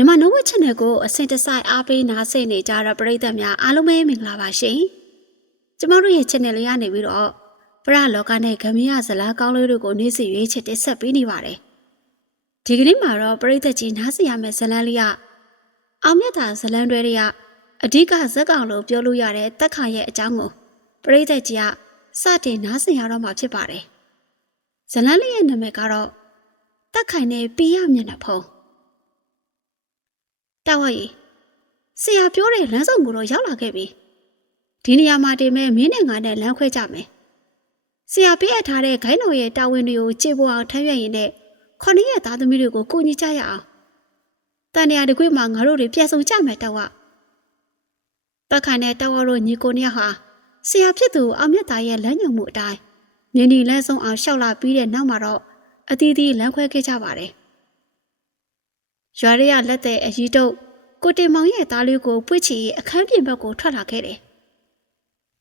မြန်မာနိုးဝက် channel ကိုအစဉ်တစိုက်အားပေးနားဆင်နေကြတဲ့ပရိသတ်များအားလုံးပဲမင်္ဂလာပါရှင်။ကျမတို့ရဲ့ channel လေးကနေပြီးတော့ပရလောကနဲ့ဂမရဇလားကောင်းလေးတို့ကိုနေ့စဉ်ရွေးချယ်တင်ဆက်ပေးနေပါတယ်။ဒီကနေ့မှာတော့ပရိသတ်ကြီးနားဆင်ရမယ့်ဇလန်းလေးကအောင်မြတ်တာဇလန်းတွေတွေကအဓိကဇက်ကောင်လို့ပြောလို့ရတဲ့တက်ခါရဲ့အကြောင်းကိုပရိသတ်ကြီးကစတင်နားဆင်ရတော့မှာဖြစ်ပါတယ်။ဇလန်းလေးရဲ့နာမည်ကတော့တက်ခိုင်နဲ့ပီရမျက်နှာဖုံး တောက်ဝရီဆရာပြောတဲ့လမ်းဆောင်ကိုတော့ရောက်လာခဲ့ပြီဒီနေရာမှာတင်မဲ့မင်းနဲ့ငါနဲ့လမ်းခွဲကြမယ်ဆရာပေးအပ်ထားတဲ့ဂိုင်းတော်ရဲ့တာဝန်တွေကိုခြေပေါ်အောင်ထမ်းရွက်ရင်းနဲ့ခொနည်းရဲ့သားသမီးတွေကိုကိုကြီးကြရအောင်တန်နေရာတစ်ခွေမှာငါတို့တွေပြန်ဆောင်ကြမယ်တောက်ဝတက်ခိုင်နဲ့တောက်ဝတို့ညီကိုနှစ်ယောက်ဟာဆရာဖြစ်သူအောင်မြတ်သားရဲ့လမ်းညွှန်မှုအတိုင်းမြင်းဒီလမ်းဆောင်အောင်ရှောက်လာပြီးတဲ့နောက်မှာတော့အသီးသီးလမ်းခွဲခဲ့ကြပါတယ် ရွာရဲရလက်တဲ့အကြီးတုပ်ကိုတင်မောင်ရဲ့သားလေးကိုပွေ့ချီအခန်းပြင်ဘက်ကိုထွက်လာခဲ့တယ်။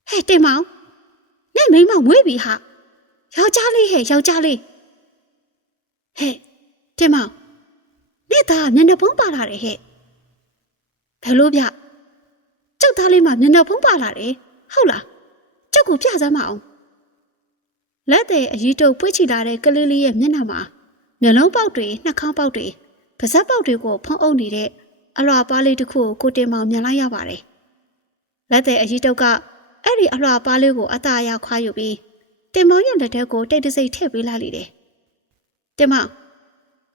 ဟဲ့တင်မောင်နဲ့မိမမွေးပြီဟာယောက်ျားလေးဟဲ့ယောက်ျားလေးဟဲ့တင်မောင်နဲ့သားမျက်နှာဖုံးပါလာတယ်ဟဲ့ဘယ်လိုဗျကျုပ်သားလေးမှမျက်နှာဖုံးပါလာတယ်ဟုတ်လားကျုပ်ကိုပြစမ်းမအောင်လက်တဲ့အကြီးတုပ်ပွေ့ချီလာတဲ့ကလေးလေးရဲ့မျက်နှာမှာမျက်လုံးပေါက်တွေနှာခေါင်းပေါက်တွေ ပါဇက်ပေါက်တွေကိုဖုံးအုပ်နေတဲ့အလွှာပါးလေးတစ်ခုကိုကိုတင်မောင်မြင်လိုက်ရပါတယ်။လက်တဲ့အကြီးတုပ်ကအဲ့ဒီအလွှာပါးလေးကိုအသားအရခွာယူပြီးတင်မောင်ရဲ့လက်ထဲကိုတိတ်တဆိတ်ထည့်ပေးလိုက်လေတယ်။တင်မောင်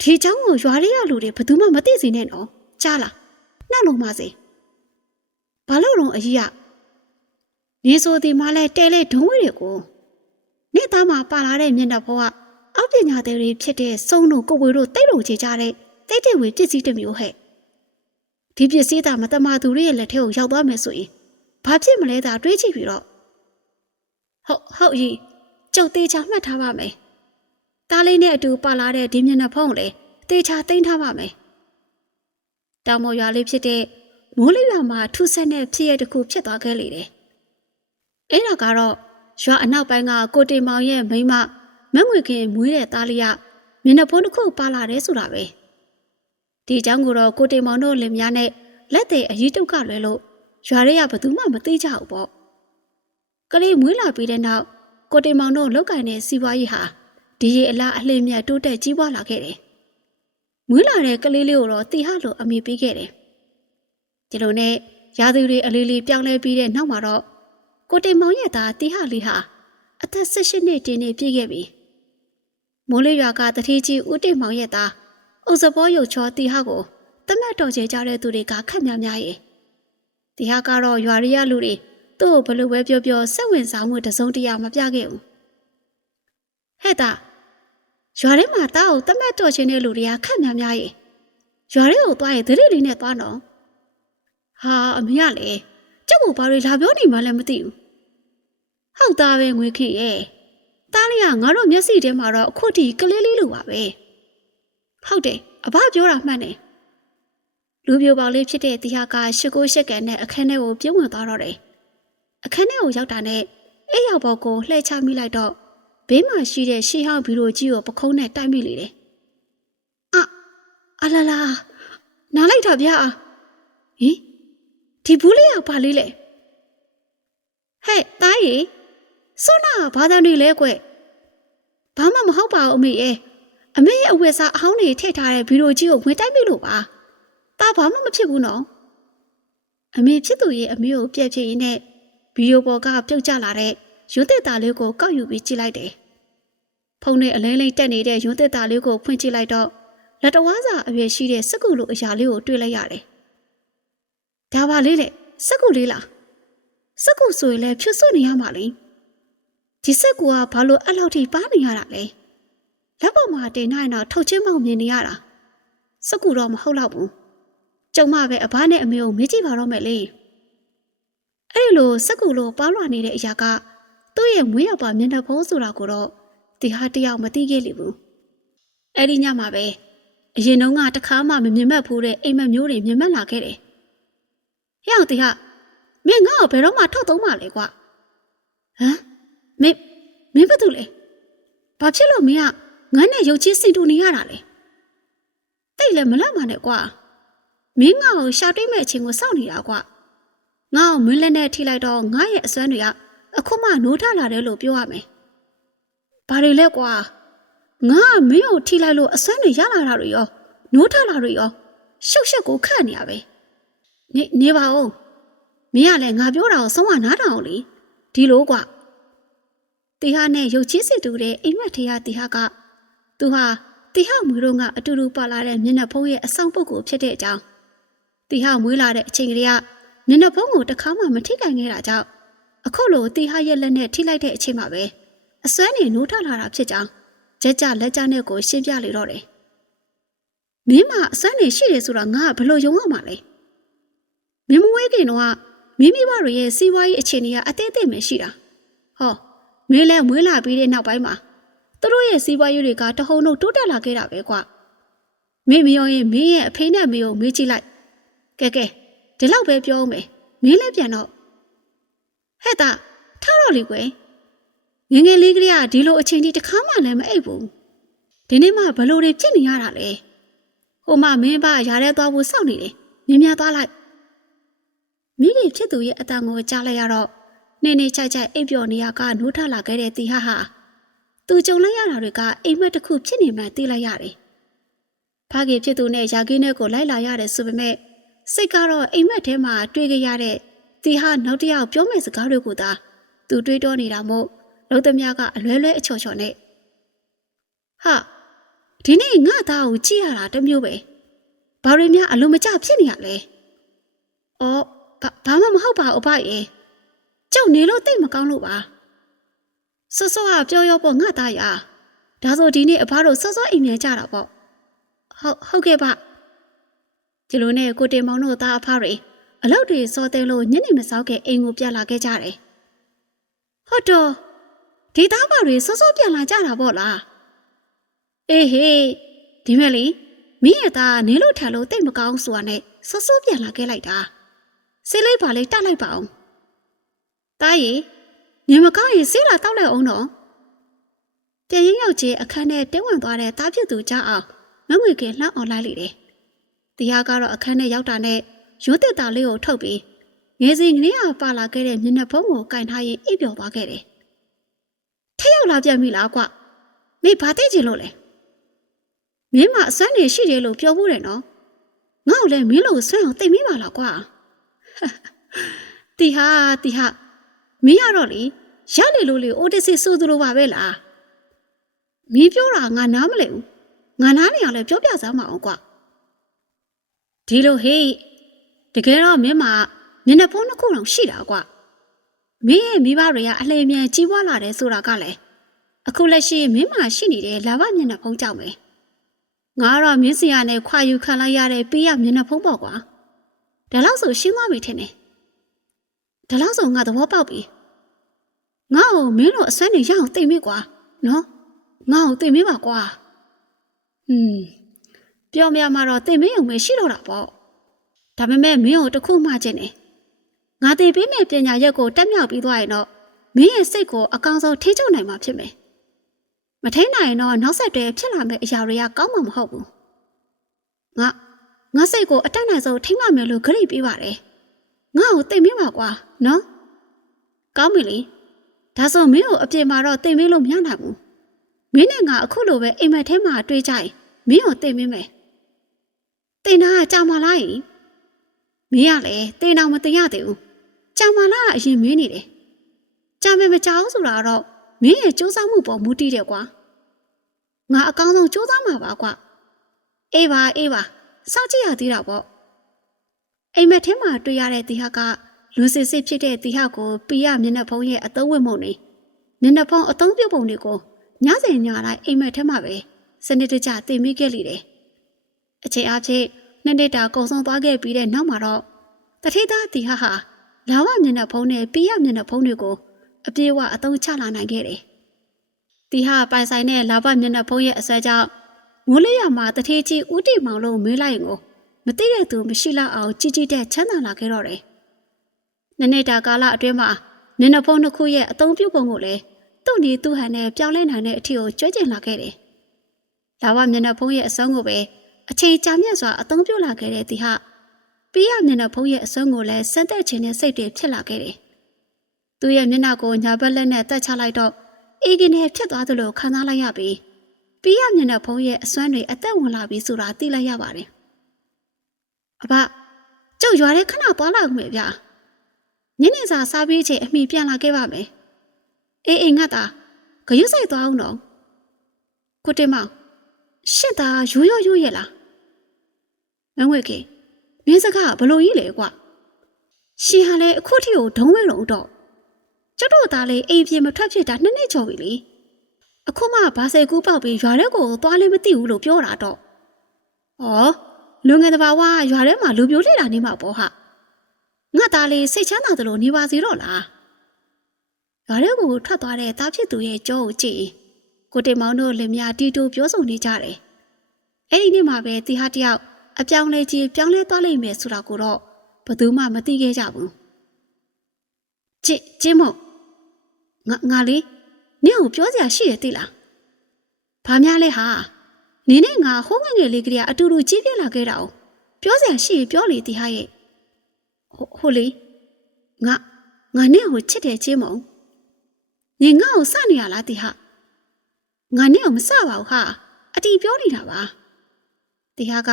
ဒီเจ้าကိုရွာလေးရလူတွေဘယ်သူမှမသိစေနဲ့နော်။ကြားလား။နှောက်လုံးမစေ။ဘာလို့လုံးအကြီးကနေဆိုဒီမှလဲတဲလဲဒုံးဝဲတွေကိုနေသားမှာပါလာတဲ့မျက်နှာဘောကအောက်ပညာသည်တွေဖြစ်တဲ့စုံတို့ကိုဝေတို့တိတ်လုံချေကြတဲ့ တိတ်တဲ့ဝေပစ္စည်းတစ်မျိုးဟဲ့ဒီပစ္စည်းသာမတမာသူတွေရဲ့လက်ထဲကိုရောက်သွားမယ်ဆိုရင်ဘာဖြစ်မလဲသာတွေးကြည့်ပြီးတော့ဟုတ်ဟုတ်ကြီးကျုပ်သေးချာမှတ်ထားပါမယ်တားလေးနဲ့အတူပါလာတဲ့ဒီမျက်နှာဖုံးကိုလေသေချာသိမ်းထားပါမယ်တောင်မော်ရွာလေးဖြစ်တဲ့မိုးလေးရွာမှာထူးဆန်းတဲ့ဖြစ်ရတစ်ခုဖြစ်သွားခဲ့လေတယ်အဲ့ဒါကတော့ရွာအနောက်ပိုင်းကကိုတေမောင်ရဲ့မိန်းမမက်ငွေခင်မွေးတဲ့သားလေးကမျက်နှာဖုံးတစ်ခုပါလာတယ်ဆိုတာပဲ ဒီအကြောင်းကိုတော့ကိုတေမောင်တို့လင်မယားနဲ့လက်သေးအရေးတုတ်ကလွယ်လို့ရွာရဲရဘသူမှမသိကြဘူးပေါ့ကလေးမွေးလာပြီးတဲ့နောက်ကိုတေမောင်တို့လောက်ကင်တဲ့စီးပွားရေးဟာဒီရေအလားအလင်းမြတ်တိုးတက်ကြီးပွားလာခဲ့တယ်မွေးလာတဲ့ကလေးလေးကိုတော့တီဟလို့အမိပေးခဲ့တယ်ဒီလိုနဲ့ရာသူတွေအလေးလေးပြောင်းလဲပြီးတဲ့နောက်မှာတော့ကိုတေမောင်ရဲ့သားတီဟလေးဟာအသက်18နှစ်တင်းနေပြည့်ခဲ့ပြီမိုးလေးရွာကတတိကြီးဦးတင်မောင်ရဲ့သား အုပ်စပေါ်ရုပ်ချောတီဟကိုတမတ်တော်ကျကြတဲ့သူတွေကခက်များများရဲ့တီဟကတော့ရွာရရလူတွေသူ့ကိုဘလို့ပဲပြောပြောစိတ်ဝင်စားမှုတစုံတရာမပြခဲ့ဘူးဟဲ့တာရွာထဲမှာတားကိုတမတ်တော်ချင်းတဲ့လူတွေကခက်များများရဲ့ရွာထဲကိုသွားရင်သတိလေးနဲ့သွားတော့ဟာအမေကလေကျုပ်ကဘာတွေလာပြောနေမှလည်းမသိဘူးဟုတ်သားပဲငွေခေရဲ့တားလေးကငါတို့မျက်စိထဲမှာတော့အခုထိကလေးလေးလိုပါပဲ ဟုတ်တယ်အဘပြောတာမှန်တယ်လူပြိုပေါလေးဖြစ်တဲ့တီဟာကရှစ်ကိုရှက်ကန်နဲ့အခန်းထဲကိုပြုံးဝင်သွားတော့တယ်အခန်းထဲကိုရောက်တာနဲ့အဲ့ရောက်ပေါ်ကိုလှည့်ချမိလိုက်တော့ဘေးမှာရှိတဲ့ရှေးဟောင်းဘီရိုကြီးကိုပခုံးနဲ့တိုက်မိလေတယ်အအလာလာနားလိုက်တာဗျာဟင်ဒီဘူးလေးကဘာလေးလဲဟဲ့တားရီစွနာဘာသာနေလဲကွဘာမှမဟုတ်ပါဘူးအမေရဲ့ အမေရဲ့အဝတ်စားအဟောင်းတွေထည့်ထားတဲ့ဗီဒီယိုကြီးကိုဝင်တိုက်မိလို့ပါ။ဒါဘာမှမဖြစ်ဘူးနော်။အမေဖြစ်သူရဲ့အမေကိုပြက်ဖြစ်ရင်းနဲ့ဗီဒီယိုပေါ်ကပြုတ်ကျလာတဲ့ရွန်းသက်တာလေးကိုကောက်ယူပြီးကြည့်လိုက်တယ်။ဖုန်းနဲ့အလဲလိမ့်တက်နေတဲ့ရွန်းသက်တာလေးကိုဖွင့်ကြည့်လိုက်တော့လက်တော်ဝါစာအရွယ်ရှိတဲ့စက်ကူလိုအရာလေးကိုတွေ့လိုက်ရတယ်။ဒါပါလေးလေစက်ကူလေးလား။စက်ကူဆိုရင်လည်းဖြွတ်စွနေရမှာလေ။ဒီစက်ကူကဘာလို့အဲ့လောက်ထိပါနေရတာလဲ။ လက်ပေါ်မှာတင်နိုင်တော့ထုတ်ချင်းမောင်မြင်နေရတာစက်ကူတော့မဟုတ်တော့ဘူးကျုံမပဲအဘနဲ့အမေကိုမေးကြည့်ပါတော့မယ်လေအဲ့ဒီလိုစက်ကူလိုပေါလွှာနေတဲ့အရာကသူ့ရဲ့မွေးရပါမျက်နှာဖုံးဆိုတာကိုတော့ဒီဟာတယောက်မသိခဲ့လိမ့်ဘူးအဲ့ဒီညမှာပဲအရင်တုန်းကတခါမှမမြင်မှတ်ဘူးတဲ့အိမ်မက်မျိုးတွေမြင်မှတ်လာခဲ့တယ်ဟဲ့အောင်တီဟာမင်းငါ့ကိုဘယ်တော့မှထုတ်သုံးမှလဲကွာဟမ်မင်းမင်းဘာတူလဲဘာဖြစ်လို့မင်းက ငန်းနဲ့ရုပ်ချင်းစိတ်တူနေရတာလဲတိတ်လည်းမလောက်ပါနဲ့ကွာမင်းငါ့ကိုရှာတွေးမဲ့အချိန်ကိုစောင့်နေတာကွာငါ့ကိုမင်းလက်နဲ့ထိလိုက်တော့ငါရဲ့အစွမ်းတွေကအခုမှနိုးထလာတယ်လို့ပြောရမယ်ဘာတွေလဲကွာငါကမင်းကိုထိလိုက်လို့အစွမ်းတွေရလာတာတွေရောနိုးထလာတွေရောရှုပ်ရှက်ကိုခတ်နေရပဲနေနေပါဦးမင်းကလည်းငါပြောတာကိုဆုံးဝနားထောင်လေဒီလိုကွာတီဟာနဲ့ရုပ်ချင်းစစ်တူတဲ့အိမ်မက်ထေရတီဟာက သူဟာတီဟာမွေတို့ကအတူတူပါလာတဲ့မျက်နှာဖုံးရဲ့အဆောင်ပုတ်ကိုဖြစ်တဲ့အကြောင်းတီဟာမွေးလာတဲ့အချိန်ကလေးကမျက်နှာဖုံးကိုတစ်ခါမှမထိခိုင်ခဲ့တာကြောင့်အခုလိုတီဟာရဲ့လက်နဲ့ထိလိုက်တဲ့အချိန်မှာပဲအစွမ်းနေနိုးထလာတာဖြစ်ကြောင်းကြက်ကြလက်ကြနဲ့ကိုရှင်းပြလေတော့တယ်မင်းမအစွမ်းနေရှိတယ်ဆိုတာငါကဘယ်လိုယုံရမှာလဲမင်းမဝဲခင်တော့မိမိဘတွေရဲ့စီးပွားရေးအခြေအနေကအသေးသေးပဲရှိတာဟောမင်းလည်းမွေးလာပြီးတဲ့နောက်ပိုင်းမှာ သူတို့ရဲ့စီးပွားရေးတွေကတဟုန်တို့တိုးတက်လာခဲ့တာပဲကွာမင်းမယုံရင်မင်းရဲ့အဖေနဲ့မေကိုမေးကြည့်လိုက်ကဲကဲဒီလောက်ပဲပြောဦးမယ်မင်းလည်းပြန်တော့ဟဲ့တာထားတော့လေကွယ်ငယ်ငယ်လေးကလေးကဒီလိုအချိန်ကြီးတစ်ခါမှလည်းမအိပ်ဘူးဒီနေ့မှဘလို့တွေဖြစ်နေရတာလဲဟိုမှမင်းဘရာထဲသွားဖို့စောင့်နေတယ်မြင်များသွားလိုက်မိခင်ဖြစ်သူရဲ့အတန်ကိုကြားလိုက်ရတော့နေနေချိုက်ချိုက်အိပ်ပျော်နေရကနိုးထလာခဲ့တဲ့တီဟာဟာ သူကြုံလိုက်ရတာတွေကအိမ်မက်တစ်ခုဖြစ်နေမှသိလိုက်ရတယ်ဖခင်ဖြစ်သူနဲ့ယာကင်းနဲ့ကိုလိုက်လာရတယ်ဆိုပေမဲ့စိတ်ကတော့အိမ်မက်ထဲမှာတွေ့ကြရတဲ့တီဟာနောက်တစ်ယောက်ပြောမယ့်စကားတွေကိုသာသူတွေးတောနေတာမို့လုံးသမားကအလွဲလွဲအချော်ချော်နဲ့ဟာဒီနေ့ငါသားကိုကြည့်ရတာတစ်မျိုးပဲဘာတွေများအလိုမကျဖြစ်နေရလဲအော်ဘာမှမဟုတ်ပါဘူးအဖရဲ့ကြောက်နေလို့တိတ်မကောင်းလို့ပါ ဆော့ဆော့ကပြောရောပေါ့ငါသားရဒါဆိုဒီနေ့အဖတို့ဆော့ဆော့အိမ်မြန်ကြတာပေါ့ဟုတ်ဟုတ်ကဲ့ပါဒီလိုနဲ့ကိုတင်မောင်တို့သားအဖတွေအလောက်တွေစောတဲလို့ညနေမစောက်ခဲ့အိမ်ကိုပြလာခဲ့ကြတယ်ဟုတ်တော့ဒီသားပါတွေစောစောပြန်လာကြတာပေါ့လားအေးဟေးဒီမဲ့လေမင်းရဲ့သားနင်းလို့ထန်လို့တိတ်မကောင်းဆိုတာနဲ့စောစောပြန်လာခဲ့လိုက်တာဆေးလေးပါလေးတက်လိုက်ပါအောင်တားရီ နေမကောင်းရင်ဆေးလာတောက်လိုက်အောင်တော့ပြန်ရင်ရောက်ချင်းအခန်းထဲတင်းဝင်သွားတဲ့တားပြစ်သူကြားအောင်မငွေကလှမ်းအောင်လိုက်လိမ့်တယ်တရားကတော့အခန်းထဲရောက်တာနဲ့ရိုးတက်တာလေးကိုထုတ်ပြီးငယ်စဉ်ကလေးအောင်ပါလာခဲ့တဲ့မျက်နှာဖုံးကိုကင်ထားရင်အိပ်ပျော်သွားခဲ့တယ်ထက်ရောက်လာပြန်ပြီလားကွမင်းဘာသိချင်လို့လဲမင်းမအစွမ်းနေရှိတယ်လို့ပြောဖို့တယ်နော်ငါ့ကိုလည်းမင်းလိုဆွမ်းအောင်သိမိပါလားကွာတီဟာတီဟာ မင်းရတော့လေရလေလို့လေအိုတစစ်ဆိုသူလိုပါပဲလားမင်းပြောတာငါနားမလဲဘူးငါနားနေရလဲပြောပြစမ်းမအောင်ကွာဒီလိုဟေးတကယ်တော့မင်းမမျက်နှာဖုံးတစ်ခုတော့ရှိတာကွာမင်းရဲ့မိဘတွေကအလှည့်မြန်ကြီးပွားလာတယ်ဆိုတာကလည်းအခုလက်ရှိမင်းမရှိနေတဲ့လာဘမျက်နှာဖုံးကြောင့်ပဲငါကတော့မင်းစီရနဲ့ခွာယူခံလိုက်ရတဲ့ပေးရမျက်နှာဖုံးပေါ့ကွာဒါလောက်ဆိုရှင်းသွားပြီထင်တယ်ဒါလောက်ဆိုငါသဘောပေါက်ပြီ ငါ့ကိုမင်းတို့အစွမ်းနေရအောင်သိမိကွာနော်ငါ့ကိုသိမိပါကွာဟွန်းပြောမရမှာတော့သိမိုံပဲရှိတော့တာပေါ့ဒါပေမဲ့မင်းကိုတခုမှချင်တယ်ငါသိပေးမယ့်ပညာရက်ကိုတက်မြောက်ပြီးသွားရင်တော့မင်းရဲ့စိတ်ကိုအကောင်ဆုံးထိချုပ်နိုင်မှာဖြစ်မယ်မထိန်နိုင်ရင်တော့နောက်ဆက်တွဲဖြစ်လာမယ့်အရာတွေကကောင်းမှာမဟုတ်ဘူးငါငါစိတ်ကိုအတက်နိုင်ဆုံးထိမ့်ပါမယ်လို့ခရီးပေးပါတယ်ငါ့ကိုသိမင်းပါကွာနော်ကောင်းပြီလေ ဒါဆိုမင်းကိုအပြင်မှာတော့သိမင်းလို့မရနိုင်ဘူးမင်းနဲ့ငါအခုလိုပဲအိမ်မက်ထဲမှာတွေ့ကြရင်မင်းကိုသိမင်းမယ်တင်တာကကြာမလားယင်မင်းကလည်းတင်အောင်မတင်ရသေးဘူးကြာမလားအရင်မင်းနေတယ်ကြာမယ်မကြောက်ဆိုတာတော့မင်းရဲ့စူးစမ်းမှုပေါ်မူတည်တယ်ကွာငါအကောင်းဆုံးစူးစမ်းမှာပါကွာအေးပါအေးပါစောင့်ကြည့်ရသေးတာပေါ့အိမ်မက်ထဲမှာတွေ့ရတဲ့တီဟာက လူစစ်စစ်ဖြစ်တဲ့တီဟာကိုပီရမျက်နှာဖုံးရဲ့အသုံးဝင်မှုနေမျက်နှာဖုံးအသုံးပြုပုံတွေကိုညစဉ်ညတိုင်းအိမ်မက်ထဲမှာပဲစနစ်တကျတင်မိခဲ့လိတယ်အချိန်အချင်းနှစ်နှစ်တာကုန်ဆုံးသွားခဲ့ပြီးတဲ့နောက်မှာတော့တထိသားတီဟာဟာလာဝမျက်နှာဖုံးနဲ့ပီရမျက်နှာဖုံးတွေကိုအပြေးဝအသုံးချလာနိုင်ခဲ့တယ်တီဟာပိုင်ဆိုင်တဲ့လာဘမျက်နှာဖုံးရဲ့အစွဲကြောင့်မိုးလေးရမှာတထေးကြီးဦးတီမောင်လို့မေးလိုက်ကိုမသိတဲ့သူမရှိလောက်အောင်ကြီးကြီးတဲ့ချမ်းသာလာခဲ့တော့တယ်။ နနေ့တာကာလအတွင်းမှာနင်နဖုံးတစ်ခုရဲ့အသုံးပြုပုံကိုလည်းသူ့နီသူ့ဟန်နဲ့ပြောင်းလဲနိုင်တဲ့အထီကိုကြွေးကျင်လာခဲ့တယ်။လာဝမျက်နှာဖုံးရဲ့အဆုံးကိုပဲအချိန်ကြာမြင့်စွာအသုံးပြုလာခဲ့တဲ့ဒီဟာပေးရမျက်နှာဖုံးရဲ့အစွမ်းကိုလည်းစမ်းသက်ခြင်းနဲ့စိတ်တွေဖြစ်လာခဲ့တယ်။သူ့ရဲ့မျက်နှာကိုညာဘက်လက်နဲ့တက်ချလိုက်တော့အေးကင်းနဲ့ဖြစ်သွားသလိုခံစားလိုက်ရပြီးပေးရမျက်နှာဖုံးရဲ့အစွမ်းတွေအသက်ဝင်လာပြီးဆိုတာသိလိုက်ရပါတယ်။အဘကျုပ်ရွာထဲခဏသွားလာဦးမယ်ဗျာ။ ညနေစာစားပြီးချိန်အမိပြန်လာခဲ့ပါမယ်။အေးအေးငတ်တာဂရုစိုက်သွားအောင်တော့။ကိုတင်မောင်ရှင့်သားရိုးရိုးရိုးရဲ့လား။မငွေကေမင်းစကားဘလို့ကြီးလဲကွာ။ရှင်ဟာလည်းအခုထိကိုဒုံးဝဲတော့တော့ကျုပ်တို့သားလေးအိမ်ပြေမထွက်ဖြစ်တာနှစ်နှစ်ကျော်ပြီလေ။အခုမှဘာစေကူးပေါက်ပြီးရွာထဲကိုသွားလည်းမသိဘူးလို့ပြောတာတော့။ဩလူငယ်တဘာဝရွာထဲမှာလူပြိုလှတာနေမှာပေါ့ဟာ။ ငါသားလေးစိတ်ချမ်းသာသလိုနေပါစီတော့လား။ရွာထဲကိုထွက်သွားတဲ့သားဖြစ်သူရဲ့ကြောကိုကြည့်ရင်ကိုတင်မောင်တို့လင်မယားတီတူပြောဆိုနေကြတယ်။အဲ့ဒီနေ့မှာပဲတီဟာတယောက်အပြောင်းလဲကြီးပြောင်းလဲသွားလိမ့်မယ်ဆိုတာကိုတော့ဘယ်သူမှမသိခဲ့ကြဘူး။ချစ်ချင်းမို့ငါငါလေးနင့်ကိုပြောစရာရှိရသေးလား။ဘာများလဲဟာနင်းနဲ့ငါဟိုးငယ်ငယ်လေးကလေးကအတူတူကြီးပြင်းလာခဲ့တာ哦ပြောစရာရှိရင်ပြောလေတီဟာရဲ့ ဟိုဟိုလေငါငါနဲ့ကိုချစ်တယ်ချင်းမို့ညီငါ့ကိုစနေရလားတီဟာငါနဲ့ကိုမစပါဘူးဟာအတီပြောနေတာပါတီဟာက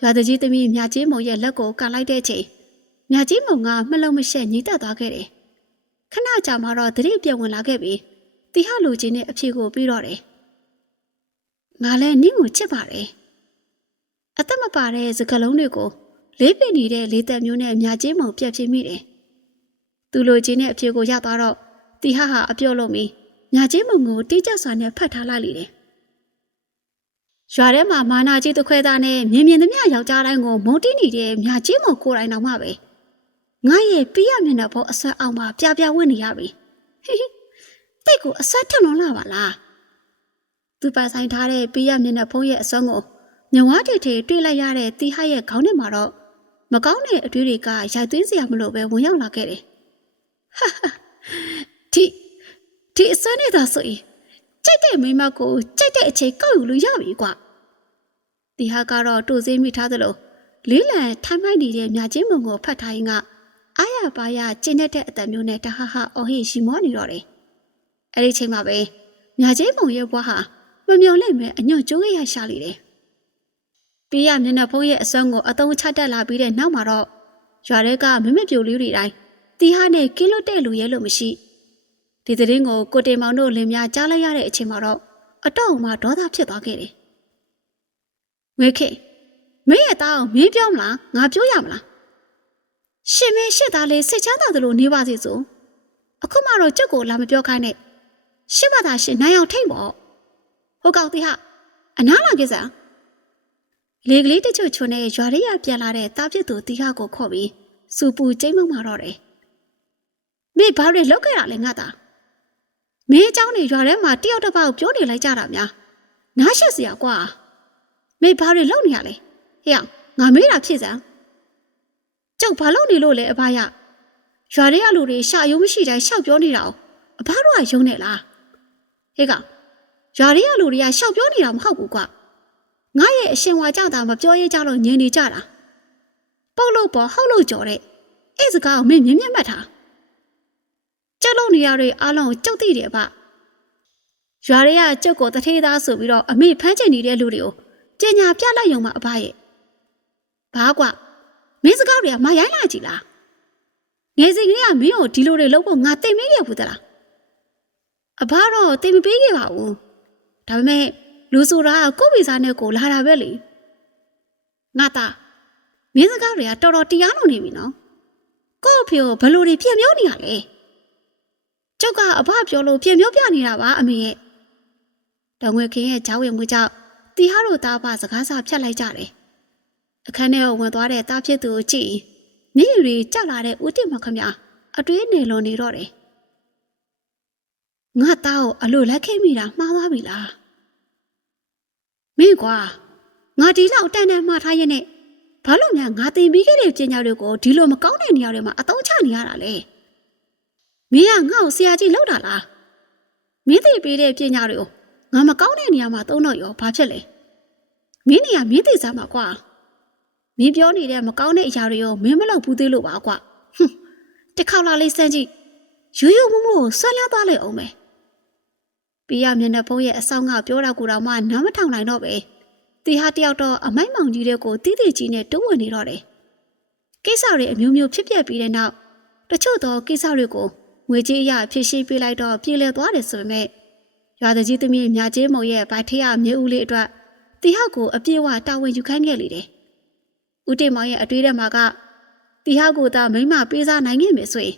ရွာတကြီးသမီးမြကြီးမုံရဲ့လက်ကိုကန်လိုက်တဲ့ချိန်မြကြီးမုံကမှလုံးမရှက်ညှိတက်သွားခဲ့တယ်ခဏကြာမှတော့သတိပြတ်ဝင်လာခဲ့ပြီးတီဟာလူချင်းနဲ့အဖြေကိုပြီးတော့တယ်ငါလည်းနင့်ကိုချစ်ပါတယ်အသက်မပါတဲ့စကလုံးတွေကို လေးပင်နေတဲ့လေးသက်မျိုးနဲ့မြကြီးမုံပြက်ပြမိတယ်သူလူချင်းနဲ့အဖြေကိုရသွားတော့တီဟာဟာအပြော့လို့မီမြကြီးမုံကိုတိကျစွာနဲ့ဖတ်ထားလိုက်လေတယ်ရွာထဲမှာမာနာကြီးတစ်ခွဲသားနဲ့မြင်မြင်သမျှယောက်ျားတိုင်းကိုမုံတိနေတဲ့မြကြီးမုံကိုယ်တိုင်တော်မှပဲငါရဲ့ပြရမျက်နှာပေါ်အဆက်အောင်မှာပြပြဝင့်နေရပြီဟိဟိတိတ်ကိုအဆက်ထက်လွန်လာပါလားသူပါဆိုင်ထားတဲ့ပြရမျက်နှာဖုံးရဲ့အစွမ်းကိုညဝါထေထေတွေ့လိုက်ရတဲ့တီဟရဲ့ခေါင်းထဲမှာတော့ မကောင်းတဲ့အတွေ့တွေကရိုက်သွင်းစရာမလိုပဲဝင်ရောက်လာခဲ့တယ်ဟာဟာဒီဒီအစွမ်းနဲ့သာဆိုရင်ကြိုက်တဲ့မိန်းမကိုကြိုက်တဲ့အချိန်ကောက်ယူလို့ရပြီကွာတီဟာကတော့တူစင်းမိထားသလိုလေးလံထိုင်းမိုက်နေတဲ့မြချင်းမုံကိုဖတ်ထားရင်ကအာရပါရကျင်းတဲ့အသက်မျိုးနဲ့တဟဟအော်ဟိရှိမောနေတော့တယ်အဲ့ဒီချိန်မှာပဲမြချင်းမုံရဲ့ဘွားဟာမမျော်လင့်မဲ့အညွန့်ကျိုးရရှာလိတယ် ပေးရမျက်နှာဖုံးရဲ့အစွမ်းကိုအတုံးချတက်လာပြီးတဲ့နောက်မှာတော့ရွာတွေကမမပြိုလေးတွေတိုင်းတီဟာနဲ့ကင်းလွတ်တဲ့လူရဲ့လို့မရှိဒီသတင်းကိုကိုတင်မောင်တို့လင်များကြားလိုက်ရတဲ့အချိန်မှာတော့အတော့မှဒေါသဖြစ်သွားခဲ့တယ်ငွေခေမင်းရဲ့သားအောင်မင်းပြောမလားငါပြောရမလားရှင်မင်းရှစ်သားလေးစိတ်ချမ်းသာသလိုနေပါစေစို့အခုမှတော့ကြုတ်ကိုလာမပြောခိုင်းနဲ့ရှစ်မသာရှင်နိုင်အောင်ထိတ်ပေါ့ဟုတ်ကောက်တိဟအနားလာခဲ့စား လေကလေးတချို့ချွန်းနဲ့ရွာရရပြန်လာတဲ့တားဖြစ်သူတိဟကိုခေါ်ပြီးစူပူကျိမ့်မမာတော့တယ်မေဘာတွေလောက်ခဲ့တာလဲငါသားမင်းအเจ้าနေရွာထဲမှာတယောက်တစ်ပေါက်ပြောနေလိုက်ကြတာများနားရှက်စရာကွာမေဘာတွေလောက်နေရလဲဟေ့ငါမေးတာဖြစ်စမ်းကျုပ်ဘာလုပ်နေလို့လဲအဖရရွာထဲကလူတွေရှာယုံမရှိတိုင်းရှောက်ပြောနေတာ哦အဖတို့ကယုံနေလားဟေ့ကရွာထဲကလူတွေကရှောက်ပြောနေတာမဟုတ်ဘူးကွာ ငါရဲ့အရှင်ဝါကြောက်တာမပြောရဲကြလို့ညင်နေကြတာပုတ်လို့ပေါ်ဟုတ်လို့ကြော်တဲ့အဲ့စကားကိုမင်းမြင်မြတ်မှတ်ထားကျုပ်လုံနေရတဲ့အားလုံးကိုကျုပ်သိတယ်ဗျရွာတွေကကျုပ်ကိုတထေးသားဆိုပြီးတော့အမေဖမ်းချင်နေတဲ့လူတွေကိုကြင်ညာပြလိုက်ရုံမှအဖရဲ့ဘာကွာမင်းစကားတွေကမရိုင်းလာကြည်လားငယ်စဉ်ကလေးကမင်းကိုဒီလိုတွေလုပ်ဖို့ငါသိမခဲ့ဘူးသလားအဘတော့သိမပေးခဲ့ပါဘူးဒါပေမဲ့ လူဆိုတာကကိုယ့်ဗီဇာနဲ့ကိုလာတာပဲလေငါသားမင်းစကားတွေကတော်တော်တရားလုံနေပြီနော်ကို့အဖေကိုဘလို့တွေပြင်ပြောနေရလဲကျုပ်ကအဘပြောလို့ပြင်ပြောပြနေတာပါအမေရဲ့တောင်ငွေခင်ရဲ့ဂျောင်းဝင်မှုကြောင့်တီဟာတို့သားဖစကားစာဖြတ်လိုက်ကြတယ်အခန်းထဲကိုဝင်သွားတဲ့သားဖြစ်သူကိုကြည့်မျက်ရည်တွေကျလာတဲ့ဦးတင်မခမအတွေးနေလွန်နေတော့တယ်ငါသားကိုအလိုလက်ခဲ့မိတာမှားသွားပြီလား မင်းကွာငါဒီလောက်တန်တန်မှားထားရင်နဲ့ဘာလို့များငါတင်ပြီးခဲ့တဲ့ပညာတွေကိုဒီလိုမကောင်းတဲ့နေရာတွေမှာအသုံးချနေရတာလဲမင်းကငါ့ကိုဆရာကြီးလောက်တာလားမင်းသိပေးတဲ့ပညာတွေကိုငါမကောင်းတဲ့နေရာမှာသုံးတော့ရောဘာဖြစ်လဲမင်းနေရာမင်းသိစားမှာကွာမမင်းပြောနေတဲ့မကောင်းတဲ့အရာတွေကိုမင်းမလုပ်ဘူးသေးလို့ပါကွာဟွန်းတစ်ခေါက်လာလေးစမ်းကြည့်ရိုးရိုးမမို့ဆွဲလန်းသွားလိုက်အောင်မယ် ပြရမျက်နှာဖုံးရဲ့အဆောင်ကပြောတာကိုတော့မှနားမထောင်နိုင်တော့ပဲတီဟာတယောက်တော့အမိုက်မောင်ကြီးတဲ့ကိုတီးတီကြီးနဲ့တွန်းဝင်နေတော့တယ်ကိစ္စတွေအမျိုးမျိုးဖြစ်ပျက်ပြီးတဲ့နောက်တချို့သောကိစ္စတွေကိုငွေကြေးအရဖြည့်ရှင်းပေးလိုက်တော့ပြည်လည်သွားတယ်ဆိုပေမဲ့ရွာတကြီးသမီးမြကျေးမုံရဲ့ဗိုက်ထရမြေဦးလေးအတွက်တီဟောက်ကိုအပြည့်အဝတာဝန်ယူခိုင်းခဲ့လေတယ်ဦးတင်မောင်ရဲ့အတွေ့အကြုံမှာကတီဟောက်ကိုသာမိမပေးစားနိုင်ခဲ့မယ်ဆိုရင်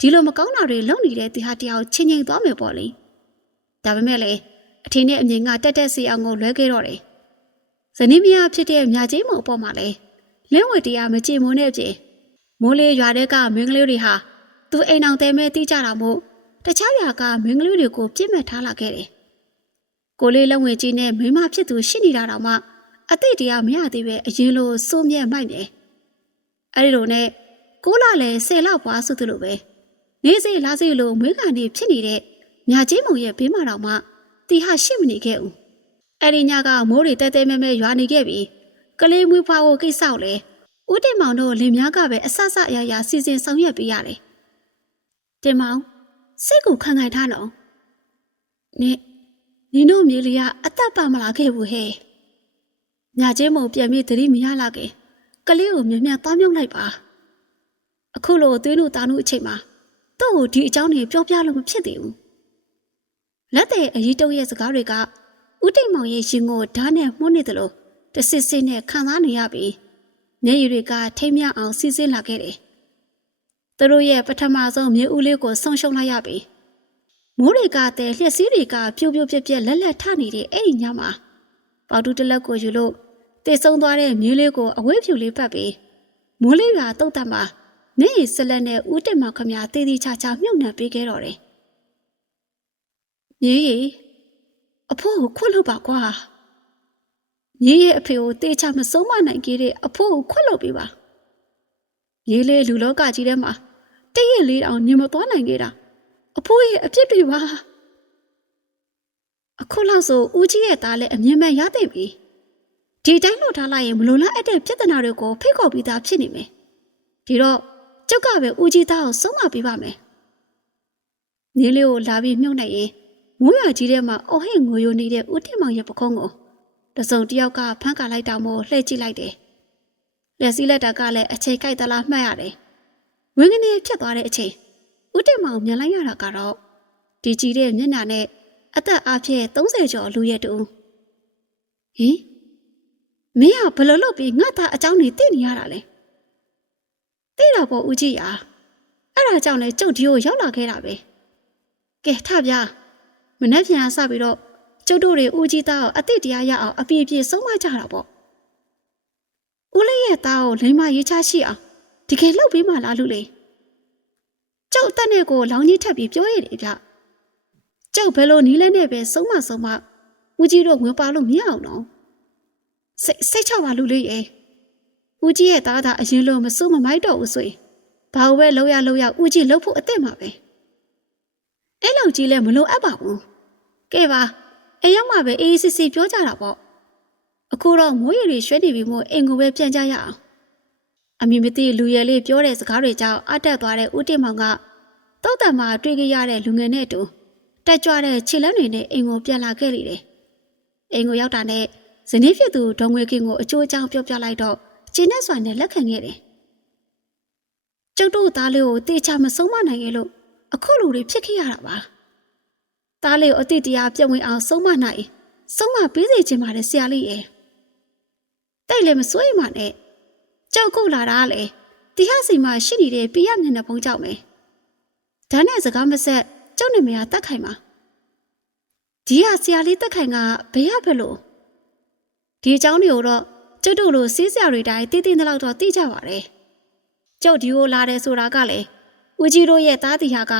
ဒီလိုမကောင်းတာတွေလုပ်နေတဲ့တီဟာတယောက်ချင်းချင်းသွားမယ်ပေါ့လေ ဒါပေမဲ့လေအထင်းနဲ့အမြင်ကတက်တက်စီအောင်ကိုလွဲခဲ့တော့တယ်ဇနီးမယားဖြစ်တဲ့မြကျေးမုံအပေါ်မှာလေလင်းဝေတရားမကြည်မွန်းတဲ့အပြင်မိုးလေးရွာတဲ့ကမင်းကလေးတွေဟာသူအိမ်အောင်တဲမဲတိကြတာမို့တခြားရွာကမင်းကလေးတွေကိုပြစ်မှတ်ထားလာခဲ့တယ်ကိုလေးလက်ဝင်ကြီးနဲ့မိမဖြစ်သူရှိနေတာတော့မှအသိတရားမရသေးပဲအရင်လိုစိုးမြဲမိုက်နေအဲ့ဒီလိုနဲ့ကိုလာလည်းဆယ်လောက်ပွားစုသလိုပဲနေစေလာစေလိုမွေးကနေဖြစ်နေတဲ့ မြချင်းမုံရဲ့ဘေးမှာတော့မှတီဟာရှိမနေခဲ့ဘူးအဲ့ဒီညကမိုးတွေတဲတဲမဲမဲရွာနေခဲ့ပြီးကလေးမွေးဖွားဖို့ကိစ္စကိုလည်းဦးတင်မောင်တို့လင်များကပဲအဆဆအရာရာစီစဉ်ဆောင်ရွက်ပေးရတယ်တင်မောင်စိတ်ကိုခံခိုင်ထားနော်နေနင်တို့မြေလီကအသက်ပါမလာခဲ့ဘူးဟဲ့ညာချင်းမုံပြန်ပြီးသတိမရလာခင်ကလေးကိုမြင်မြန်သွားမြုပ်လိုက်ပါအခုလိုသွေးတို့တာနုအချိန်မှာသူ့ကိုဒီအကြောင်းတွေပြောပြလို့မဖြစ်သေးဘူး လက်တဲ့အရေးတုပ်ရဲ့စကားတွေကဦးတိမ်မောင်ရဲ့ရင်ကိုဓာတ်နဲ့မှုန်းနေတယ်လို့တစစ်စစ်နဲ့ခံစားနေရပြီးမျက်ရည်တွေကထိမ့်မြအောင်စီးဆင်းလာခဲ့တယ်သူတို့ရဲ့ပထမဆုံးမြေဦးလေးကိုဆုံရှုံလိုက်ရပြီမိုးတွေကတဲ့လျှက်စီးတွေကပြိုးပြိုးပြက်ပြက်လက်လက်ထနေတဲ့အဲ့ဒီညမှာပေါတူတလက်ကိုယူလို့တေဆုံးသွားတဲ့မြေးလေးကိုအဝေးဖြူလေးပတ်ပြီးမိုးလေးရွာတုတ်တက်မှာနေရီဆက်လက်နဲ့ဦးတင်မောင်ခမရတေးသေးချာချာမြုပ်နှံပေးခဲ့တော့တယ် မြေးရီအဖိုးကိုခွတ်လို့ပါကွာမြေးရဲ့အဖေကိုတေးချမဆုံးမနိုင်ခဲ့တဲ့အဖိုးကိုခွတ်လို့ပေးပါရေးလေးလူလောကကြီးထဲမှာတည့်ရလေးတောင်ညင်မသွားနိုင်ခဲ့တာအဖိုးရဲ့အဖြစ်တွေပါအခုလောက်ဆိုဦးကြီးရဲ့သားလည်းအမြင်မှန်ရသိပြီဒီတိုင်းလို့ထားလိုက်ရင်မလိုလားအပ်တဲ့ပြဿနာတွေကိုဖိတ်ခေါ်ပြီးသားဖြစ်နေမယ်ဒီတော့ကျုပ်ကပဲဦးကြီးသားကိုဆုံးမပေးပါမယ်နေလေးကိုလာပြီးမြုပ်နိုင်ရင် ငွေရကြီးထဲမှာအော်ဟင့်ငိုယိုနေတဲ့ဦးတင်မောင်ရဲ့ပခုံးကိုတစုံတစ်ယောက်ကဖမ်းကလိုက်တာမို့လှည့်ကြည့်လိုက်တယ်။လက်စည်းလက်တာကလည်းအခြေကြိုက်သလားမှတ်ရတယ်။ဝင်းကနေဖြတ်သွားတဲ့အချိန်ဦးတင်မောင်မြင်လိုက်ရတာကတော့ဒီကြီးတဲ့မျက်နှာနဲ့အသက်အပြည့်30ကျော်လူရဲ့တူ။ဟင်မင်းကဘလို့လုပ်ပြီးငါ့သားအကြောင်းတွေသိနေရတာလဲ။သိတာပေါ့ဦးကြီးရာ။အဲ့ဒါကြောင့်လဲကျုပ်ဒီကိုရောက်လာခဲ့တာပဲ။ကဲထဗျာ။ မနေ့ပြန်စပြီးတော့ကျုပ်တို့တွေဦးကြီးသားကိုအသိတရားရအောင်အပြည့်အပြည့်ဆုံးမကြတာပေါ့ဦးလေးရဲ့သားကိုလိမ္မာရေးချရှိအောင်ဒီကေလှုပ်ပြီးမှလားလူလေးကျုပ်အသက်နဲ့ကိုလောင်းကြီးထပ်ပြီးပြောရတယ်ဗျကျုပ်ဘယ်လိုနီးလဲနဲ့ပဲဆုံးမဆုံးမဦးကြီးတို့ဝင်ပါလို့မရအောင်နော်စိတ်စိတ်ချပါလူလေးရဲ့ဦးကြီးရဲ့သားသားအရင်လိုမစိုးမမိုက်တော့ဘူးဆိုရင်ဘာလို့ပဲလောက်ရလောက်ရဦးကြီးလှုပ်ဖို့အသင့်ပါပဲအဲ့လောက်ကြီးလဲမလိုအပ်ပါဘူး ကဲပါအိမ်ရောက်မှပဲအေးအေးဆေးဆေးပြောကြတာပေါ့အခုတော့မိုးရီတွေရွှဲနေပြီမို့အိမ်ကိုပဲပြန်ကြရအောင်အမိမသိလူရဲလေးပြောတဲ့စကားတွေကြောင့်အတက်သွားတဲ့ဦးတင်မောင်ကတောက်တံမှာတွေ့ကြရတဲ့လူငယ်နဲ့အတူတက်ကြွတဲ့ခြေလမ်းတွေနဲ့အိမ်ကိုပြန်လာခဲ့လေတယ်အိမ်ကိုရောက်တာနဲ့ဇနီးဖြစ်သူဒေါငွေကင်းကိုအကျိုးအကြောင်းပြောပြလိုက်တော့ကျင်းနဲ့စွာနဲ့လက်ခံခဲ့တယ်ကျုပ်တို့သားလေးကိုတေချာမဆုံးမနိုင်ရဲ့လို့အခုလူတွေဖြစ်ခဲ့ရတာပါ သားလေးကိုအတိတရားပြည့်ဝင်အောင်ဆုံးမနိုင်ဆုံးမပေးစေချင်ပါတယ်ဆရာလေးရဲ့တိတ်လည်းမစိုးရိမ်ပါနဲ့ကြောက်ခုလာတာလေတီဟစီမှာရှိနေတဲ့ပြရမျက်နှာဖုံးကြောက်မယ်ဒါနဲ့စကားမဆက်ကျုပ်နေမရတတ်ခိုင်ပါဒီဟာဆရာလေးတက်ခိုင်ကဘယ်ရဖက်လို့ဒီအကြောင်းတွေကိုတော့ကျုပ်တို့လိုစီးစရာတွေတိုင်းတည်တည်တဲ့လောက်တော့သိကြပါတယ်ကျုပ်ဒီကိုလာတယ်ဆိုတာကလည်းဦးကြီးတို့ရဲ့သားတီဟာက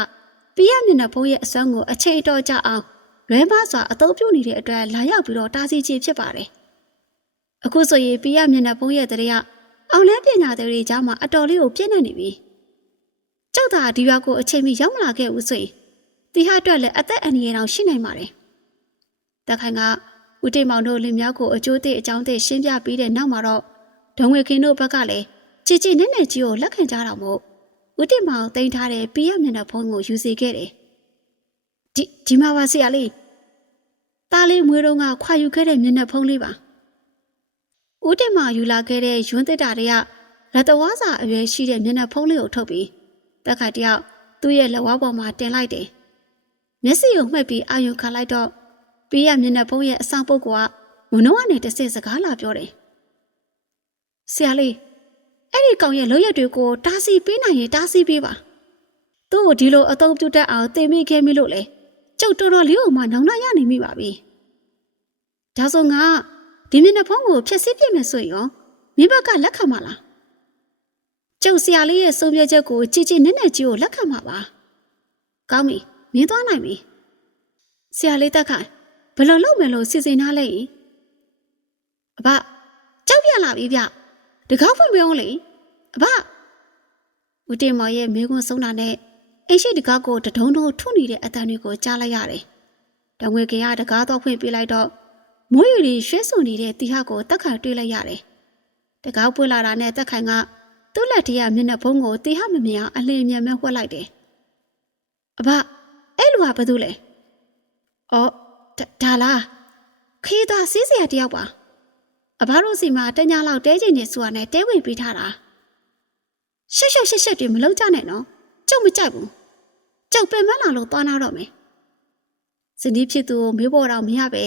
ပြရမျက်နှာဖုံးရဲ့အစွမ်းကိုအချိန်တော်ကြအောင်လွဲမစွာအသုံးပြုနေတဲ့အတွက်လာရောက်ပြီးတော့တားဆီးခြင်းဖြစ်ပါတယ်အခုဆိုရင်ပြရမျက်နှာဖုံးရဲ့တရေကအောင်လဲပညာတွေကြားမှာအတော်လေးကိုပြည့်နေနေပြီကျောက်သာဒီရွာကိုအချိန်မီရောက်မလာခဲ့ဘူးဆိုရင်တီဟာအတွက်လည်းအသက်အန္တရာယ်တောင်ရှိနိုင်ပါတယ်တခိုင်ကဦးတိမ်မောင်တို့လင်များကိုအကျိုးသေးအကြောင်းသေးရှင်းပြပြီးတဲ့နောက်မှာတော့ဒုံဝေခင်တို့ဘက်ကလည်းချီချီနဲ့နဲ့ကြီးကိုလက်ခံကြတာမို့ ဦးတင်မောင်တင်ထားတဲ့ပီရမျက်နှာဖုံးကိုယူစီခဲ့တယ်ဒီဒီမှာပါဆရာလေးตาလေးမွေးတော့ကခွာယူခဲ့တဲ့မျက်နှာဖုံးလေးပါဦးတင်မောင်ယူလာခဲ့တဲ့ရွန်းတစ်တာတွေကလက်တော်ဝါစာအရွယ်ရှိတဲ့မျက်နှာဖုံးလေးကိုထုတ်ပြီးတက်ခါတယောက်သူ့ရဲ့လက်ဝါးပေါ်မှာတင်လိုက်တယ်မျက်စိကိုမှှက်ပြီးအာယုံခါလိုက်တော့ပီရမျက်နှာဖုံးရဲ့အဆောင်ပုတ်ကမနှောကနေတစ်စက်စကားလာပြောတယ်ဆရာလေး အဲ့ဒီကောင်ရဲ့လောက်ရက်တွေကိုတားဆီးပေးနိုင်ရင်တားဆီးပေးပါသူ့ကိုဒီလိုအသုံးပြုတတ်အောင်တင်မိခဲ့မိလို့လေကျုပ်တော်တော်လေးကိုမှနောင်နာရနိုင်မိပါပြီဒါဆိုငါဒီမျက်နှာဖုံးကိုဖျက်ဆီးပြစ်မယ်ဆိုရင်ရောမင်းဘက်ကလက်ခံမလားကျုပ်ဆရာလေးရဲ့ဆုံးဖြတ်ချက်ကိုကြည်ကြည်နက်နက်ကြီးကိုလက်ခံမှာပါကောင်းပြီမင်းသွားနိုင်ပြီဆရာလေးတက်ခိုင်ဘယ်လိုလုပ်မယ်လို့စီစဉ်ထားလဲအဘကြောက်ပြလာပြီဗျ တကားဖွင့်ပြောင်းလေအဘဦးတင်မောင်ရဲ့မိကွန်းဆုံးတာနဲ့အိမ်ရှိတကားကိုတဒုံဒုံထုနေတဲ့အတန်တွေကိုကြားလိုက်ရတယ်။တငွေကင်ကတကားတော့ဖွင့်ပြလိုက်တော့မိုးရီရီရွှဲဆုံနေတဲ့တီဟကိုတက်ခိုင်တွေ့လိုက်ရတယ်။တကားပွင့်လာတာနဲ့တက်ခိုင်ကသူ့လက်ထရမျက်နှာဖုံးကိုတီဟမမြင်အောင်အလင်းမြန်မဲ့ဝှက်လိုက်တယ်။အဘအဲ့လူကဘာလုပ်လဲ။အော်ဒါလားခေးသားစီးစရာတယောက်ပါ။ အဘတို့စီမှာတညာလောက်တဲချင်နေဆိုတာနဲ့တဲဝင်ပေးထားတာရှက်ရှက်ရှက်ရှက်တွေမလုံးကြနဲ့နော်ကျုပ်မကြိုက်ဘူးကျုပ်ပင်မလာလို့သွားနာတော့မယ်စနီးဖြစ်သူကိုမေးဖို့တော့မရပဲ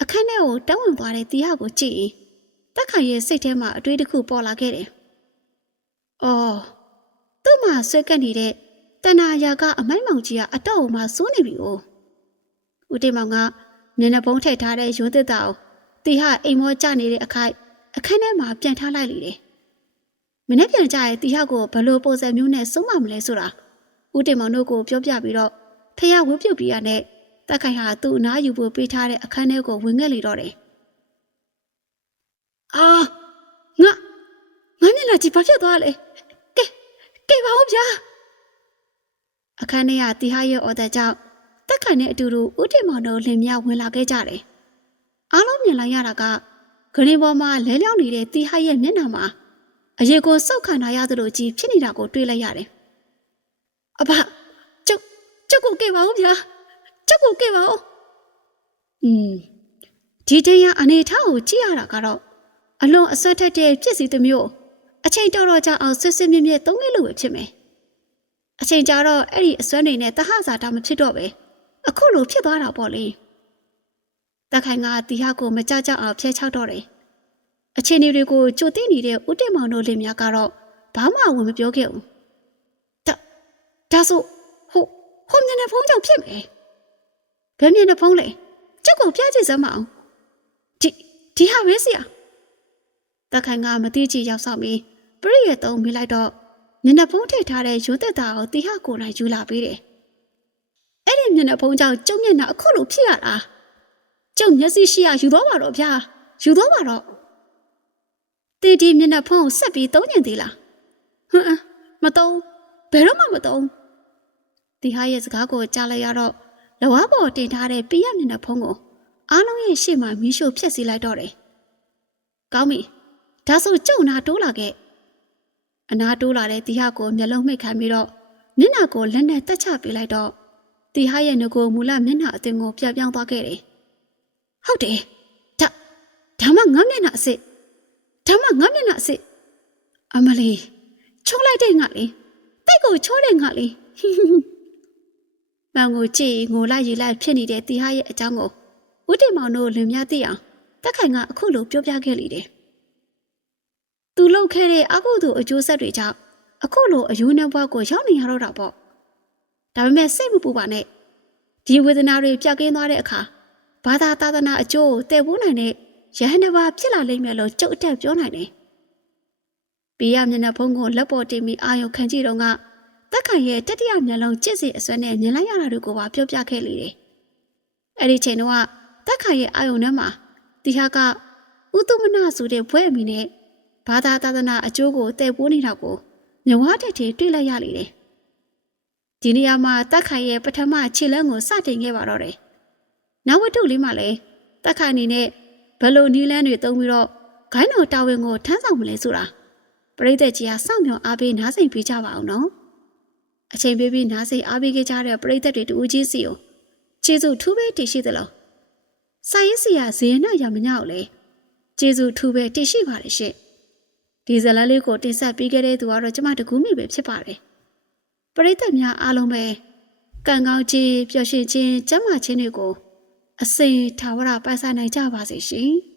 အခန်းထဲကိုတန်းဝင်သွားတဲ့တီးဟကိုကြည့်ရင်တက်ခိုင်ရဲ့စိတ်ထဲမှာအတွေးတစ်ခုပေါ်လာခဲ့တယ်အော်သူ့မှာဆွဲကပ်နေတဲ့တဏှာရာကအမိုက်မောင်ကြီးကအတော့အမှစိုးနေပြီ哦ဦးတင်မောင်ကမျက်နှာပုံးထည့်ထားတဲ့ရုံးသစ်တာကို တီဟာအိမ်မောကျနေတဲ့အခိုက်အခန်းထဲမှာပြန်ထားလိုက်လေတယ်။မနေ့ပြန်ကြရဲ့တီဟာကိုဘယ်လိုပုံစံမျိုးနဲ့ဆုံးမမလဲဆိုတာဦးတင်မောင်တို့ကိုပြောပြပြီးတော့ဖះဝှပြုတ်ပြီးရတဲ့တက်ခိုင်ဟာသူ့အနားယူဖို့ပေးထားတဲ့အခန်းထဲကိုဝင်ခဲ့လေတော့တယ်။အာငါငါမျက်နှာကြည့်ဘာဖြစ်သွားလဲ။ကဲကဲပါဦးဗျာ။အခန်းထဲကတီဟာရဲ့အော်တဲ့ကြောင့်တက်ခိုင်နဲ့အတူတူဦးတင်မောင်တို့လင်မြဝင်လာခဲ့ကြတယ်။ အားလုံးမြင်လိုက်ရတာကဂရင်းပေါ်မှာလဲလျောင်းနေတဲ့တီဟိုက်ရဲ့မျက်နှာမှာအရေကိုစောက်ခံထားရသလိုကြီးဖြစ်နေတာကိုတွေ့လိုက်ရတယ်။အဘကျုပ်ကျုပ်ကိုကြည့်ပါဦးဗျာ။ကျုပ်ကိုကြည့်ပါဦး။อืมဒီတရအနေထားကိုကြည့်ရတာကတော့အလွန်အဆွတ်ထက်တဲ့ဖြစ်စီသမျိုးအချိန်တော်တော်ကြာအောင်ဆွဆွမြင့်မြင့်သုံးခဲ့လို့ပဲဖြစ်မယ်။အချိန်ကြာတော့အဲ့ဒီအစွမ်းနေနဲ့တဟဇာတာမဖြစ်တော့ပဲအခုလိုဖြစ်သွားတာပေါ့လေ။ တက်ခိုင်ကတီဟာကိုမကြကြအောင်ဖျဲချောက်တော့တယ်။အခြေအနေတွေကိုကြိုသိနေတဲ့ဦးတင်မောင်တို့လင်များကတော့ဘာမှဝင်မပြောခဲ့ဘူး။ဒါဒါဆိုဟိုဟိုမျက်နှာဖုံးကြောင့်ဖြစ်မယ်။ဘယ်မျက်နှာဖုံးလဲ။ကျုပ်ကိုပြကြည့်စမ်းမအောင်။ဒီဒီဟာပဲစီ။တက်ခိုင်ကမတိချီရောက်ဆောင်ပြီးပရိရဲ့တုံးမိလိုက်တော့မျက်နှာဖုံးထိထားတဲ့ရုံးသက်တာကိုတီဟာကိုယ်နိုင်ယူလာပေးတယ်။အဲ့ဒီမျက်နှာဖုံးကြောင့်ကျုံမျက်နှာအခုလိုဖြစ်ရတာ။ ကျုပ်မျက်စိရှိရယူတော့ပါတော့ဗျာယူတော့ပါတော့တီတီမျက်နှာဖုံးကိုဆက်ပြီးသုံးညင်သေးလားဟမ်အမ်မသုံးဘယ်တော့မှမသုံးတီဟာရဲ့စကားကိုကြားလိုက်ရတော့လဝါပေါ်တင်ထားတဲ့ပြရမျက်နှာဖုံးကိုအားလုံးရဲ့ရှေ့မှာမီးရှို့ဖျက်ဆီးလိုက်တော့တယ်ကောင်းပြီဒါဆိုကျုံနာတိုးလာခဲ့အနာတိုးလာတဲ့တီဟာကိုမျက်လုံးမှိတ်ခံပြီးတော့မျက်နှာကိုလက်နဲ့တက်ချပေးလိုက်တော့တီဟာရဲ့ငကိုမူလမျက်နှာအတင်ကိုပြပြောင်းသွားခဲ့တယ် ဟုတ်တယ်ဒါဒါမှငါမျက်နှာအစ်စ်ဒါမှငါမျက်နှာအစ်စ်အမလီချိုးလိုက်တဲ့ငါလေတိတ်ကိုချိုးတဲ့ငါလေမန်ကိုကြည့်ငိုလိုက်ရီလိုက်ဖြစ်နေတဲ့တီဟာရဲ့အကြောင်းကိုဦးတင်မောင်တို့လင်များသိအောင်တက်ခိုင်ကအခုလိုပြောပြခဲ့လေတယ်သူလှုပ်ခဲ့တဲ့အကုသို့အကျိုးဆက်တွေကြောင့်အခုလိုအယူနှံဘွားကိုရောက်နေရတော့တာပေါ့ဒါပေမဲ့စိတ်မပူပါနဲ့ဒီဝေဒနာတွေပြကင်းသွားတဲ့အခါ ဘာသာသာသနာအကျိုးကိုတည်ဖို့နိုင်တဲ့ရဟန္တာဘာဖြစ်လာလိမ့်မယ်လို့ကြုတ်အတက်ပြောနိုင်တယ်။ပေးရမျက်နှာဖုံးကိုလက်ပေါ်တင်ပြီးအာရုံခံကြည့်တော့ကတက်ခိုင်ရဲ့တတိယမျက်လုံးကြည့်စီအစွဲနဲ့မြင်လိုက်ရတာတွေကိုပါပြောပြခဲ့လေတယ်။အဲ့ဒီချိန်တော့တက်ခိုင်ရဲ့အာရုံထဲမှာတီဟာကဥတုမနဆိုတဲ့ဘွဲ့အမီနဲ့ဘာသာသာသနာအကျိုးကိုတည်ပိုးနေတာကိုမြဝါတက်ထတွေ့လိုက်ရလေတယ်။ဒီနေရာမှာတက်ခိုင်ရဲ့ပထမခြေလမ်းကိုစတင်ခဲ့ပါတော့တယ်။ နောက်ဝတ္ထုလေးမှလည်းတက်ခိုင်အနေနဲ့ဘယ်လိုနီးလန်းတွေသုံးပြီးတော့ဂိုင်းတော်တာဝန်ကိုထမ်းဆောင်မလဲဆိုတာပရိသတ်ကြီးကစောင့်မျှော်အားပေးနားဆင်ပေးကြပါအောင်နော်အချိန်ပေးပြီးနားဆင်အားပေးခဲ့ကြတဲ့ပရိသတ်တွေတူဦးချင်းစီကိုကျေးဇူးထူးပဲတည်ရှိသလားစာရေးစီရဇေယနာရမညောက်လေကျေးဇူးထူးပဲတည်ရှိပါတယ်ရှင့်ဒီဇလန်လေးကိုတင်ဆက်ပေးခဲ့တဲ့သူကတော့ကျမတကူးမိပဲဖြစ်ပါတယ်ပရိသတ်များအားလုံးပဲကံကောင်းခြင်းပျော်ရွှင်ခြင်းကျမ်းမာခြင်းတွေကို အစိမ်ထာဝရပိုင်ဆိုင်နိုင်ကြပါစေရှင်။